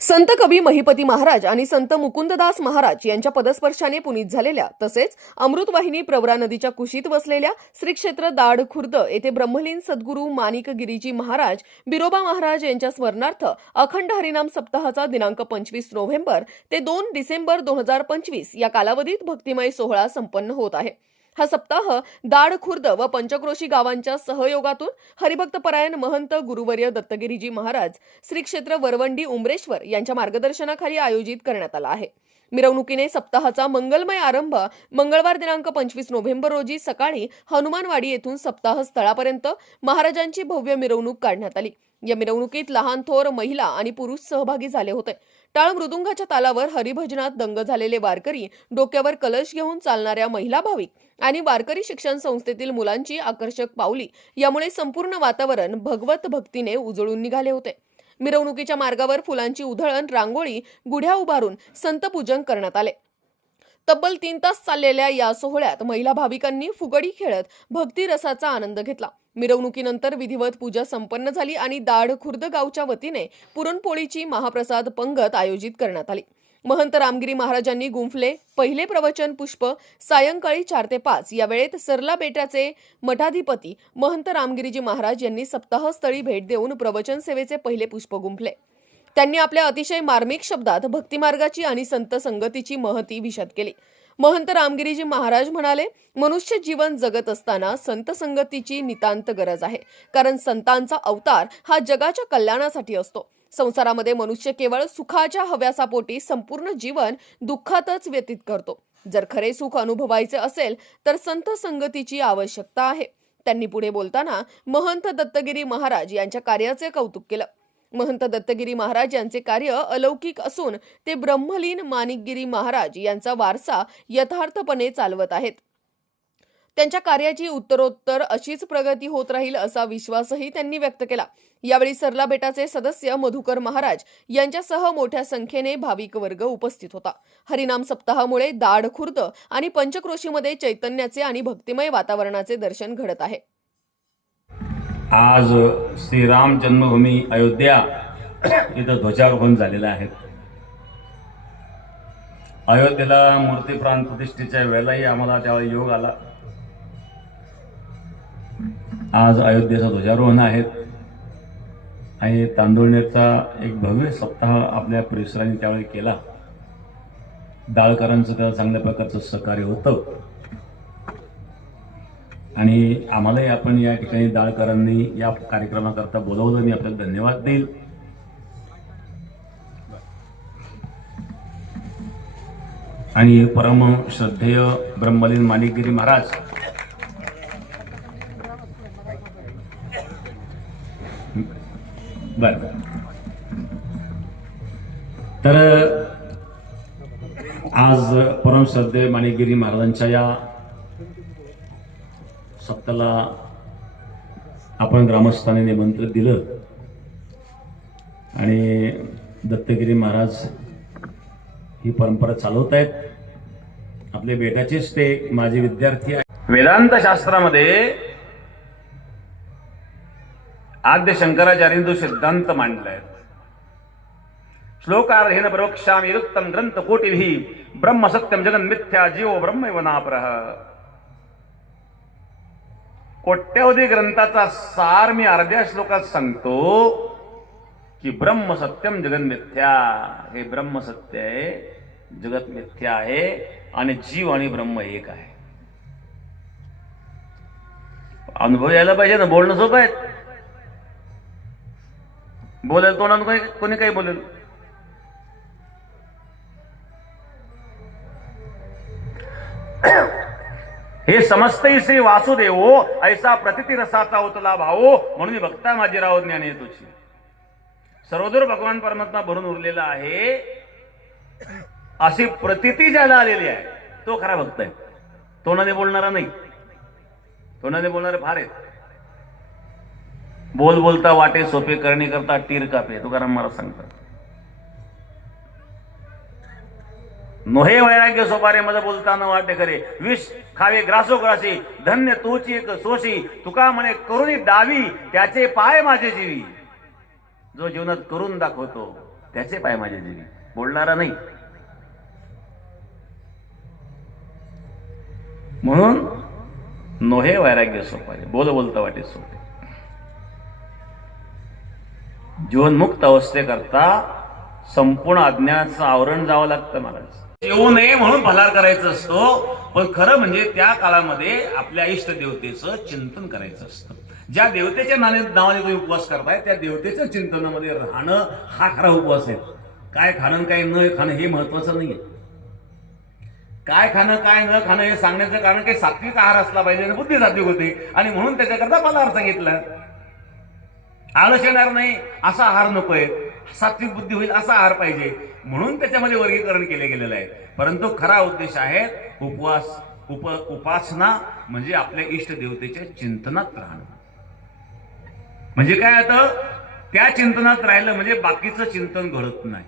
संत कवी महिपती महाराज आणि संत मुकुंददास महाराज यांच्या पदस्पर्शाने पुनीत झालेल्या तसेच अमृतवाहिनी प्रवरा नदीच्या कुशीत वसलेल्या श्री क्षेत्र दाड खुर्द येथे ब्रह्मलीन सद्गुरू माणिकगिरीजी महाराज बिरोबा महाराज यांच्या स्मरणार्थ अखंड हरिनाम सप्ताहाचा दिनांक पंचवीस नोव्हेंबर ते दोन डिसेंबर दोन हजार पंचवीस या कालावधीत भक्तिमय सोहळा संपन्न होत आहे. हा सप्ताह दाड खुर्द व पंचक्रोशी गावांच्या सहयोगातून हरिभक्तपरायण महंत गुरुवर्य दत्तगिरीजी महाराज श्री क्षेत्र वरवंडी उमरेश्वर यांच्या मार्गदर्शनाखाली आयोजित करण्यात आला आहे. मिरवणुकीने सप्ताहाचा मंगलमय आरंभ मंगळवार दिनांक पंचवीस नोव्हेंबर रोजी सकाळी हनुमानवाडी येथून सप्ताह स्थळापर्यंत महाराजांची भव्य मिरवणूक काढण्यात आली. या मिरवणुकीत लहान थोर महिला आणि पुरुष सहभागी झाले होते. टाळ मृदुंगाच्या तालावर हरिभजनात दंग झालेले वारकरी डोक्यावर कलश घेऊन चालणाऱ्या महिला भाविक आणि वारकरी शिक्षण संस्थेतील मुलांची आकर्षक पावली यामुळे संपूर्ण वातावरण भगवत भक्तीने उजळून निघाले होते. मिरवणुकीच्या मार्गावर फुलांची उधळण रांगोळी गुढ्या उभारून संतपूजन करण्यात आले. तब्बल तीन तास चाललेल्या या सोहळ्यात महिला भाविकांनी फुगडी खेळत भक्तिरसाचा आनंद घेतला. मिरवणुकीनंतर विधिवत पूजा संपन्न झाली आणि दाढ खुर्द गावच्या वतीने पुरणपोळीची महाप्रसाद पंगत आयोजित करण्यात आली. महंत रामगिरी महाराजांनी गुंफले पहिले प्रवचन पुष्प सायंकाळी चार ते पाच या वेळेत सरला बेटाचे मठाधिपती महंत रामगिरीजी महाराज यांनी सप्ताहस्थळी भेट देऊन प्रवचन सेवेचे पहिले पुष्प गुंफले. त्यांनी आपल्या अतिशय मार्मिक शब्दात भक्तिमार्गाची आणि संत संगतीची महती विशद केली. महंत रामगिरीजी महाराज म्हणाले मनुष्य जीवन जगत असताना संत संगतीची नितांत गरज आहे. कारण संतांचा अवतार हा जगाच्या कल्याणासाठी असतो. संसारामध्ये मनुष्य केवळ सुखाच्या हव्यासापोटी संपूर्ण जीवन दुःखातच व्यतीत करतो. जर खरे सुख अनुभवायचे असेल तर संत संगतीची आवश्यकता आहे. त्यांनी पुढे बोलताना महंत दत्तगिरी महाराज यांच्या कार्याचे कौतुक केलं. महंत दत्तगिरी महाराज यांचे कार्य अलौकिक असून ते ब्रह्मलीन माणिकगिरी महाराज यांचा वारसा यथार्थपणे चालवत आहेत. त्यांच्या कार्याची उत्तरोत्तर अशीच प्रगती होत राहील असा विश्वासही त्यांनी व्यक्त केला. यावेळी सरला बेटाचे सदस्य मधुकर महाराज यांच्यासह मोठ्या संख्येने भाविक वर्ग उपस्थित होता. हरिनाम सप्ताहामुळे दाढ खुर्द आणि पंचक्रोशीमध्ये चैतन्याचे आणि भक्तिमय वातावरणाचे दर्शन घडत आहे. आज श्रीराम जन्मभूमी अयोध्या इथं ध्वजारोहण झालेलं आहे. अयोध्येला मूर्ती प्राण प्रतिष्ठेच्या वेळेलाही आम्हाला त्यावेळी योग आला. आज अयोध्येचं ध्वजारोहण आहे. आणि तांदुळनेरचा एक भव्य सप्ताह आपल्या परिसराने त्यावेळी केला. डाळकरांचं त्या चांगल्या प्रकारचं सहकार्य होतं. आणि आम्हालाही आपण या ठिकाणी दाळकरांनी या कार्यक्रमाकरता बोलवलं. मी आपल्याला धन्यवाद देईल. आणि परम श्रद्धेय ब्रह्मलीन माणिकगिरी महाराज. बर तर आज परम श्रद्धेय माणिकगिरी महाराजांच्या या सप्ताला आपण ग्रामस्थांनी निमंत्रित दिलं आणि दत्तगिरी महाराज ही परंपरा चालवत आहेत आपले बेटाचेच ते माझे विद्यार्थी आहेत. वेदांत शास्त्रामध्ये आद्य शंकराचार्यांनी सिद्धांत मांडलाय. श्लोकार्हेन प्रवक्ष्यामि रुक्तम ग्रंथ कोटिभिः ब्रह्म सत्यम जगन मिथ्या जीव ब्रह्म नापरः. कोट्यवधी ग्रंथाचा सार मी अर्ध्या श्लोकात सांगतो की ब्रह्म सत्यम जगन मिथ्या. हे ब्रह्म सत्य आहे जगत मिथ्या आहे आणि जीव आणि ब्रह्म एक आहे. अनुभव यायला पाहिजे ना बोलणं सोपं आहे. बोलेल कोणाला कोणी कोणी काही बोलेल? हे समजते श्री वासुदेव ऐसा प्रतिती रसाचा उतला भाऊ म्हणून भक्ता माझी राव ज्ञान तुझी. सर्वदूर भगवान परमात्मा भरून उरलेला आहे. अशी प्रतिती ज्याला आलेली आहे तो खरा भक्त आहे. तोंडाने बोलणारा नाही. तोंडाने बोलणारे फार आहेत. बोल बोलता वाटे सोपे करणे करता टीर कापे. तुकाराम मला सांगतात. नोहे वैराग्य सोपारे मज बोलताना वाटे करे. विष खावे ग्रासो ग्रासी धन्य तोची एक सोशी तुका म्हणे करुणी डावी त्याचे पाय माझे जीवी. जो जीवनात करून दाखवतो त्याचे पाय माझे जीवी. बोलणारा नाही. म्हणून नोहे वैराग्य सोपारे बोल बोलता वाटे सोपे. जीवनमुक्त अवस्थेकरता संपूर्ण अज्ञानाचं आवरण जावं लागतं मला येऊ नये म्हणून फलार करायचं असतो. पण खरं म्हणजे त्या काळामध्ये आपल्या इष्ट देवतेचं चिंतन करायचं असतं. ज्या देवतेच्या नाणे नावाने तुम्ही उपवास करताय त्या देवतेच्या चिंतनामध्ये राहणं हा खरा उपवास आहे. काय खाणं काय न खाणं हे महत्वाचं नाहीये. काय खाणं काय न खाणं हे सांगण्याचं कारण काही सात्विक आहार असला पाहिजे आणि बुद्धी सात्विक होते. आणि म्हणून त्याच्याकरता फलाहार सांगितलं आळस येणार नाही असा आहार नकोय. सात्विक बुद्धी होईल असा आहार पाहिजे. म्हणून त्याच्यामध्ये वर्गीकरण केले गेलेलं आहे. परंतु खरा उद्देश आहे उपवास उप उपासना म्हणजे आपल्या इष्ट देवतेच्या चिंतनात राहणं. म्हणजे काय आता? त्या चिंतनात राहिलं म्हणजे बाकीचं चिंतन घडत नाही.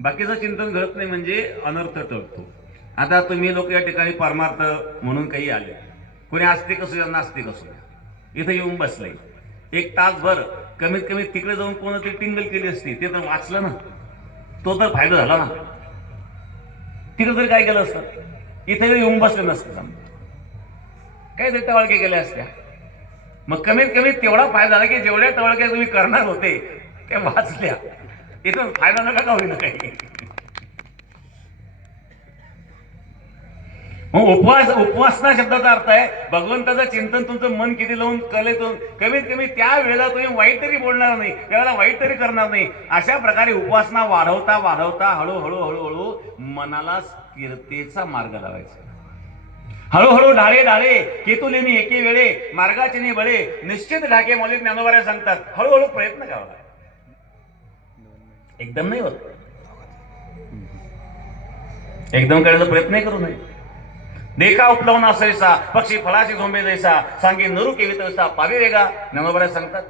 बाकीचं चिंतन घडत नाही म्हणजे अनर्थ टळतो. आता तुम्ही लोक या ठिकाणी परमार्थ म्हणून काही आले. कोणी आस्तिक असू या नास्तिक असू द्या. इथं येऊन बसलंय एक तासभर कमीत कमी तिकडे जाऊन कोणतरी टिंगल केली असती ते तर वाचलं ना. तो तर फायदा झाला ना. तिकडे तरी काय केलं असतं इथे येऊन बसले नसतं काय ते तरी टवाळके केल्या असत्या. मग कमीत कमी तेवढा फायदा झाला की जेवढ्या टवाळक्या तुम्ही करणार होते त्या वाचल्या. इथून फायदा नका का होईना काही? मग उपवास उपवासना शब्दाचा अर्थ आहे भगवंताचं चिंतन तुमचं मन किती लावून कलेतून कमीत कमी त्या वेळेला तुम्ही वाईट तरी बोलणार नाही त्यावेळेला वाईट तरी करणार नाही. अशा प्रकारे उपासना वाढवता वाढवता हळूहळू हळूहळू मनाला स्थिरतेचा मार्ग लावायचा. हळूहळू ढाळे ढाळे केतुलेनी एके वेळे मार्गाचे नि बळे निश्चित ढाके मौलिक ज्ञानोबाऱ्या सांगतात. हळूहळू प्रयत्न करावा एकदम नाही होत. एकदम करायचा प्रयत्न करू नये. देखा उपलावून असायचा पक्षी फळाची झोंबे जैसा सांगे नरू केली तैसा पावी वेगा ज्ञानोबऱ्या सांगतात.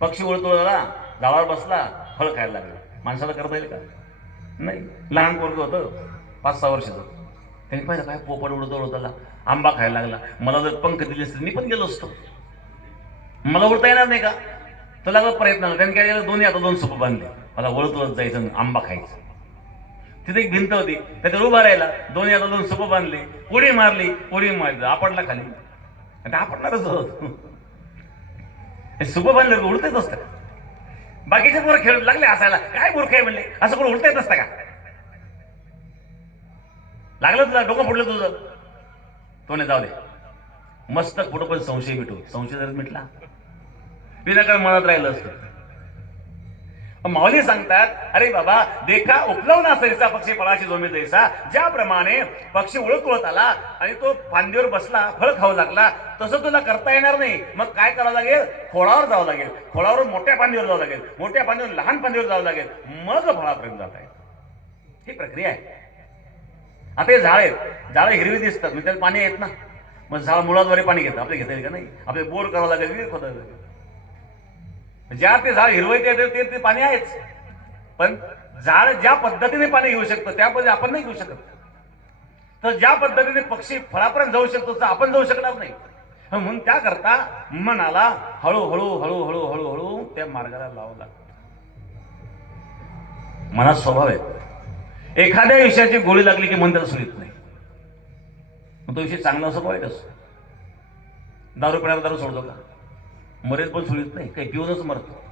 पक्षी उडतो झाला झाडावर बसला फळ खायला लागला. माणसाला करता येईल का? नाही. लहान पोरग होतं. पाच सहा वर्षाचं त्यांनी पाहिलं काय? पोपट उडतो उडताला आंबा खायला लागला. मला जर पंख दिले असते मी पण गेलो असतो. मला उडता येणार नाही का? तर लागला प्रयत्न. त्यांनी काय केलं? दोन्ही आता दोन सोपं बांधले. मला वळत वळत जायचं आंबा खायचं. तिथे एक भिंत होती. त्याच्यावर उभा राहिला. दोन्ही आता दोन सोपं बांधले. उडी मारली उडी मारली. आपडला खाली. आता आपडणारच होत. सुपं बांधलं की येत असतं. बाकीचे पोरं खेळत लागले असायला. काय मूर्ख आहे म्हणले? असं कोण उडता येत असतं का? लागलं तुला? डोकं फुटलं तुझं? तो नाही जाऊ दे. मस्त फुटो पण संशय मिटू. संशय जर मिटला विनाकारण मनात राहिलं असतं. माऊली सांगतात अरे बाबा देखा उपलवना सरीचा पक्षी फळाची जोमी जैसा. ज्याप्रमाणे पक्षी ओळख उळत आला आणि तो फांदीवर बसला फळ खाऊ लागला तसं तुला करता येणार नाही. मग काय करावं लागेल? खोळावर जावं लागेल. खोळावर मोठ्या फांदीवर जावं लागेल. मोठ्या फांदीवर लहान फांदीवर जावं लागेल. मग फळापर्यंत जात आहे ही प्रक्रिया आहे. आता हे झाड आहेत. झाडं हिरवी दिसतात. म्हणजे त्याला पाणी येत ना. मग झाड मुळाद्वारे पाणी घेतं आपले घेता येईल का नाही? आपले बोर करावं लागेल विहीर खोदावं लागेल. ज्या ते झाड हिरवं ते ते पाणी आहेच. पण झाड ज्या पद्धतीने पाणी घेऊ शकतं त्या आपण नाही घेऊ शकत. तर ज्या पद्धतीने पक्षी फळापर्यंत जाऊ शकतो तर आपण जाऊ शकणार नाही. म्हणून त्याकरता मनाला हळूहळू हळूहळू हळूहळू त्या मार्गाला लावं लागतं. मनात स्वभाव आहे. एखाद्या विषयाची गोळी लागली की मन त्याला येत नाही. मग तो विषय चांगला असो वाईट असो? दारू पिण्याला दारू सोडतो का? मरेल पण सुलित नाही काही पिऊनच मरतो.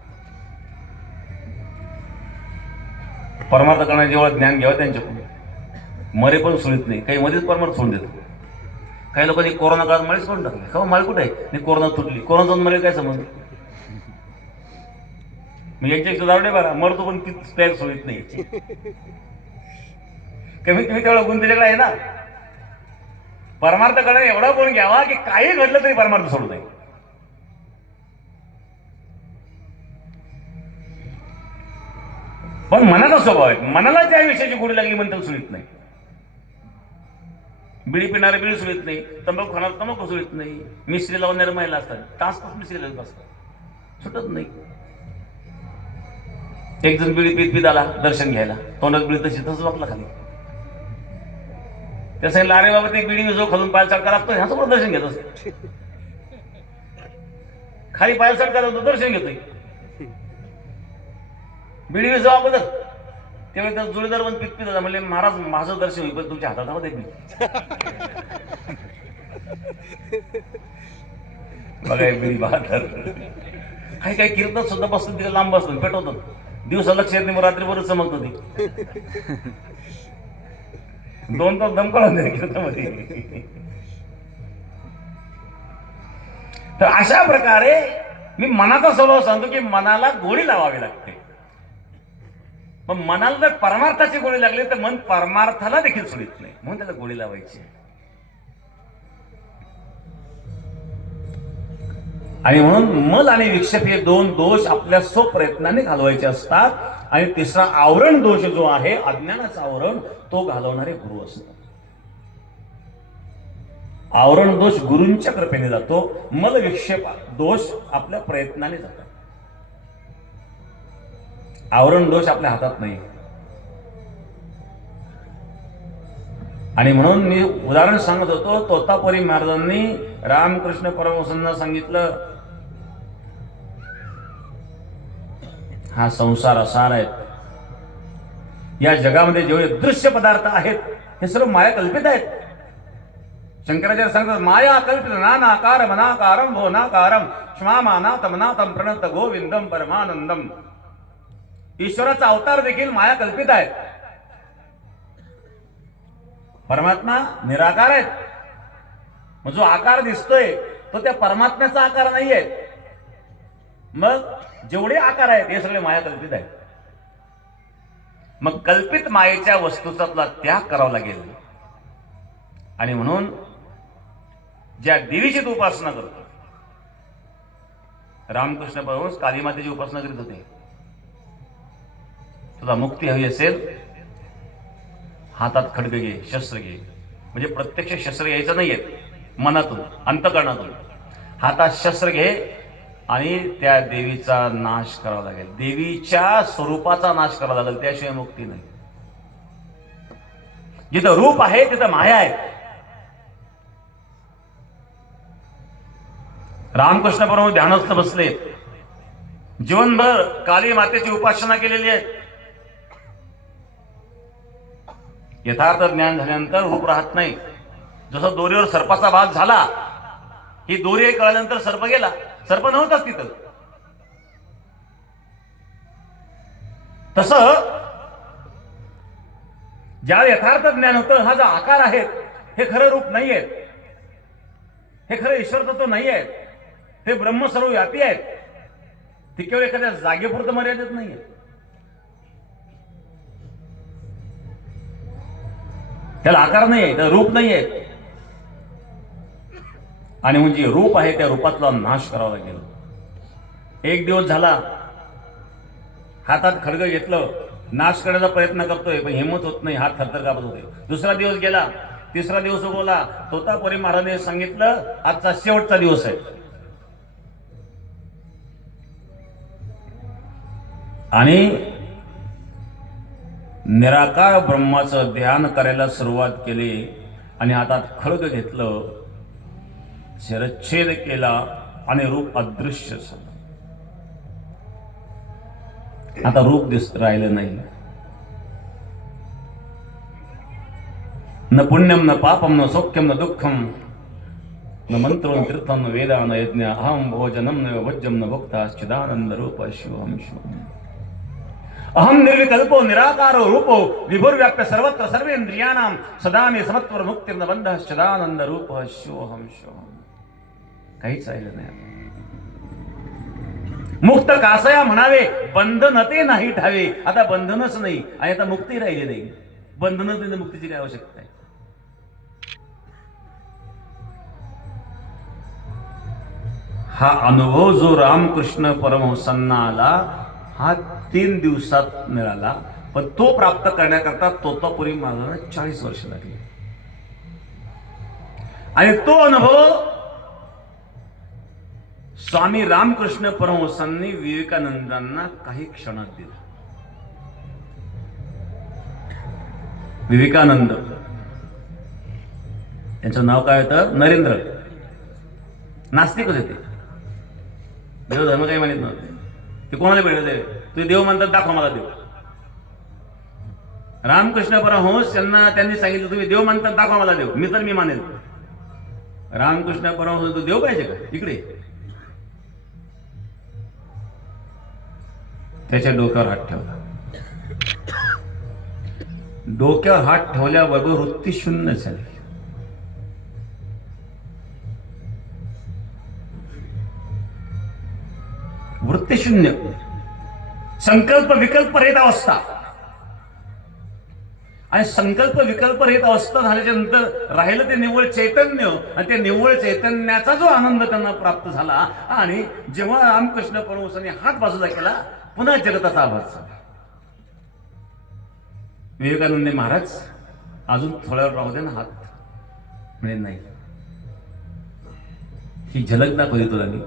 परमार्थ करण्याचे जेव्हा ज्ञान घ्यावं त्यांच्याकडून. मरे पण सुलित नाही काही मध्येच परमार्थ सोडून देतो. काही लोकांनी कोरोना काळात मळीच सोडून टाकले. का माळी कुठे आहे? कोरोना तुटली. कोरोना जाऊन मरेल काय संबंध? मग यांच्या दारुडे बरा मरतो पण ती प्यायला सोडित नाही. कमीत कमी तेवढा गुण त्याच्याकडे आहे ना. परमार्थ करणे एवढा गुण घ्यावा की काही घडलं तरी परमार्थ सोडू नये. पण मनाचा स्वभाव आहे. मनाला त्या विषयाची गोडी लागली म्हणता सुरू येत नाही. बिडी पिणारे बिडी येत नाही. तंबाखू खाणार तंबाखू येत नाही. मिस्त्री लावणारे महिला असतात. तास तास मिस्त्री लावत असतात सुटत नाही. एक जण बिडी पीत पीत आला दर्शन घ्यायला. तोंडात बिडी तशी तसंच वाटला खाली. त्या सांगितलं अरे बाबा ते बिडी जो खालून पाय चढका लागतो ह्याचं पण दर्शन घेत असत. खाली पाय चढका लागतो दर्शन घेतोय. बिडी जाऊ अगोदर. त्यावेळी तर जुळीदार पण पित होता म्हणले महाराज माझं दर्शन होईल पण तुमच्या हातात मध्ये मी बघाय एक बहादर काही काही कीर्तन सुद्धा बसून तिथे लांब बसून पेटवतो दिवसा लक्ष येत नाही मग रात्रीभर चमकतो होती दोन तास दमकळ काढून कीर्तनामध्ये तर अशा प्रकारे मी मनाचा स्वभाव सांगतो की मनाला गोळी लावावी लागते. पण मनाला जर परमार्थाची गोळी लागली तर मन परमार्थाला देखील सोडित नाही. म्हणून त्याला गोळी लावायची आणि म्हणून मल आणि विक्षेप हे दोन दोष आपल्या स्वप्रयत्नाने घालवायचे असतात. आणि तिसरा आवरण दोष जो आहे अज्ञानाचा आवरण तो घालवणारे गुरु असतात. आवरण दोष गुरूंच्या कृपेने जातो मल विक्षेप दोष आपल्या प्रयत्नाने जातो. आवरण दोष आपल्या हातात नाही. आणि म्हणून मी उदाहरण सांगत होतो तोतापुरी महाराजांनी रामकृष्ण परमहंसांना सांगितलं हा संसार असार आहे या जगामध्ये जेवढे दृश्य पदार्थ आहेत हे सर्व माया कल्पित आहेत. शंकराचार्य सांगतात माया कल्पित नानाकार मनाकारम भोनाकारम तमना तम प्रणत गोविंदम परमानंदम ईश्वराचा अवतार देखील माया कल्पित आहे परमात्मा निराकार आहेत. मग जो आकार दिसतोय तो त्या परमात्म्याचा आकार नाही आहे मग जेवढे आकार आहेत हे सगळे माया कल्पित आहेत. मग कल्पित मायेच्या वस्तूचा तुला त्याग करावा लागेल. आणि म्हणून ज्या देवीची तू उपासना करतो रामकृष्ण परमहंस काली मातेची उपासना करीत होते तुला मुक्ती हवी असेल हातात खडग घे शस्त्र घे. म्हणजे प्रत्यक्ष शस्त्र घ्यायचं नाहीये मनातून अंतकरणातून. हातात शस्त्र घे आणि त्या देवीचा नाश करावा लागेल. देवीच्या स्वरूपाचा नाश करावा लागेल त्याशिवाय मुक्ती नाही. जिथं रूप आहे तिथं माया आहे. रामकृष्ण परम ध्यानस्थ बसले. जीवनभर काली मातेची उपासना केलेली आहे. यथार्थ ज्ञान झाल्यानंतर रूप राहत नाही. जसं दोरीवर सर्पाचा भाग झाला ही दोरी कळल्यानंतर सर्प गेला. सर्प नव्हताच तिथं. तस ज्या यथार्थ ज्ञान होतं हा जो आकार आहे हे खरं रूप नाही आहे हे खरं ईश्वर तत्व नाही आहे हे ब्रह्म सर्व व्यापी आहेत. ते केवळ एखाद्या जागेपुरतं मर्यादित नाही आहे त्याला आकार नाही आहे त्याला रूप नाही आहे आणि म्हणजे रूप आहे त्या रूपातला नाश करावा लागेल. एक दिवस झाला हातात खडगं घेतलं नाश करण्याचा प्रयत्न करतोय पण हिंमत होत नाही हात थरथर कापत होते. दुसरा दिवस गेला तिसरा दिवस उगवला तोतापुरी महाराजांनी सांगितलं आजचा शेवटचा दिवस आहे. आणि निराकार ब्रह्माचं ध्यान करायला सुरुवात केली आणि हातात खळग घेतलं शिरच्छेद केला आणि रूप अदृश्य झालं. आता रूप दिसत राहिलं नाही. न पुण्यम न पापम न सौख्यम न दुःखम न मंत्रो तीर्थम न वेदा न यज्ञ अहम भोजनम न वज्जम न भुक्ता चिदानंद रूप शिवम शिवम अहम निर्विकल्पो निराकारो रूपो विभुर्व्याप्य सर्वत्र सर्वेंद्रियाणां सदा मे समत्वर मुक्तिर्न बंध सदानंद रूप शोहम शोहम काहीच राहिलं नाही मुक्त कासया म्हणावे बंधन ते नाही ठावे। आता बंधनच नाही आणि आता मुक्ती राहिली नाही। बंधन मुक्तीची काय आवश्यकता आहे? हा अनुभव जो रामकृष्ण परमहंसांना आला हा तीन दिवसात मिळाला. पण तो प्राप्त करण्याकरता तोतापुरी महाराजांना चाळीस वर्ष लागली. आणि तो अनुभव स्वामी रामकृष्ण परमहंसांनी विवेकानंदांना काही क्षणात दिला. विवेकानंद. त्यांचं नाव काय होतं? नरेंद्र. नास्तिकच होते देवधर्म काही मानित नव्हते. ते कोणाला भेटत आहे तुम्ही देव म्हणतात दाखवा मला देव. रामकृष्ण परमहंस यांना त्यांनी सांगितलं तुम्ही देव म्हणतात दाखवा मला देव. मी तर मी मानेल. रामकृष्ण परमहंस तू देव पाहिजे का? इकडे. त्याच्या डोक्यावर हात ठेवला. डोक्यावर हात ठेवल्याबरोबर वृत्ती शून्य झाली. वृत्ती शून्य. संकल्प विकल्प रहित अवस्था. आणि संकल्प विकल्प रहित अवस्था झाल्याच्यानंतर राहिलं ते निव्वळ चैतन्य आणि त्या निव्वळ चैतन्याचा जो आनंद त्यांना प्राप्त झाला आणि जेव्हा रामकृष्ण परमहंसांनी हात बाजूला केला पुन्हा जगताचा आभास झाला विवेकानंद महाराज अजून थोड्यावर राहू दे ना हात. म्हणजे नाही. ही झलक दाखवली तुला मी.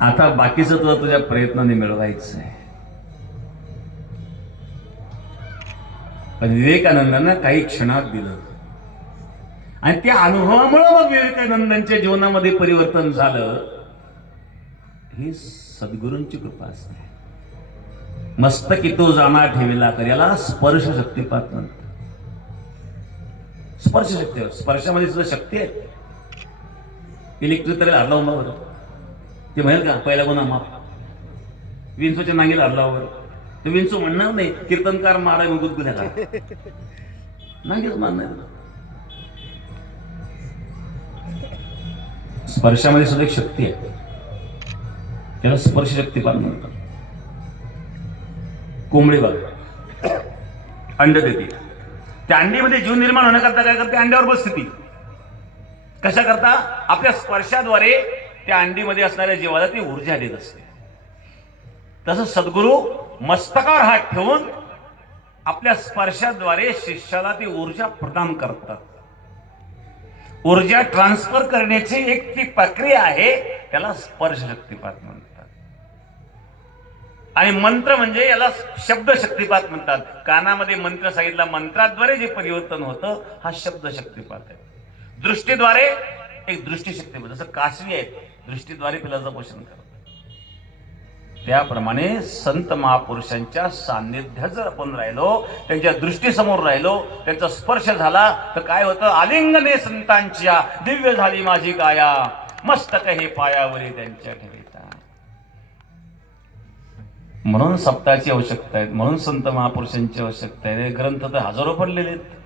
आता बाकीचं तुला तुझ्या प्रयत्नाने मिळवायचं आहे पण विवेकानंदांना काही क्षणात दिलं. आणि त्या अनुभवामुळे मग विवेकानंदांच्या जीवनामध्ये परिवर्तन झालं. ही सद्गुरूंची कृपा असते. मस्तकी तो जाणार ठेवला तर याला स्पर्श शक्तीपात म्हणतात. स्पर्श शक्ती स्पर्शामध्ये सुद्धा शक्ती आहे. इलेक्ट्रिक तरी हरला उमा ते म्हणेल का पहिला गुन्हा माफ. विंचूच्या नांगीला हरला बरं. ते विंचू म्हणणार नाही कीर्तनकार मारा मी गुदगुद्या नांगीच मारणार स्पर्शामध्ये सुद्धा एक शक्ती आहे. त्याला स्पर्श शक्तिपात म्हणतात. कोंबडी बघ. अंड देते. त्या अंडीमध्ये जीव निर्माण होण्याकरता काय करते? अंड्यावर बसते ती. कशा करता आपल्या स्पर्शाद्वारे त्या अंडीमध्ये असणाऱ्या जीवाला ती ऊर्जा देत असते. तसं सद्गुरू मस्तकावर हात ठेवून आपल्या स्पर्शाद्वारे शिष्याला ती ऊर्जा प्रदान करतात. ऊर्जा ट्रान्सफर करण्याची एक ती प्रक्रिया आहे त्याला स्पर्श शक्तिपात म्हणतात. आणि मंत्र म्हणजे याला शब्द शक्तिपात म्हणतात. कानामध्ये मंत्र सांगितला मंत्राद्वारे जे परिवर्तन होतं हा शब्द शक्तिपात आहे. दृष्टीद्वारे एक दृष्टीशक्ती म्हणजे जसं काशी आहे दृष्टीद्वारे पिलाचं पोषण करत त्याप्रमाणे संत महापुरुषांच्या सान्निध्यात जर आपण राहिलो त्यांच्या दृष्टीसमोर राहिलो त्यांचा स्पर्श झाला तर काय होतं? आलिंगने संतांच्या दिव्य झाली माझी काया मस्तक हे पायावरी त्यांच्या ठेविता. म्हणून सप्ताची आवश्यकता आहे म्हणून संत महापुरुषांची आवश्यकता आहे. ग्रंथ तर हजारो पडलेले आहेत.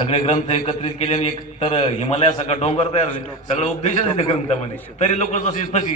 सगळे ग्रंथ एकत्रित केले आणि एक तर हिमालया सगळं डोंगर तयार सगळं उपदेशच आहे त्या ग्रंथामध्ये. तरी लोक जशी तशी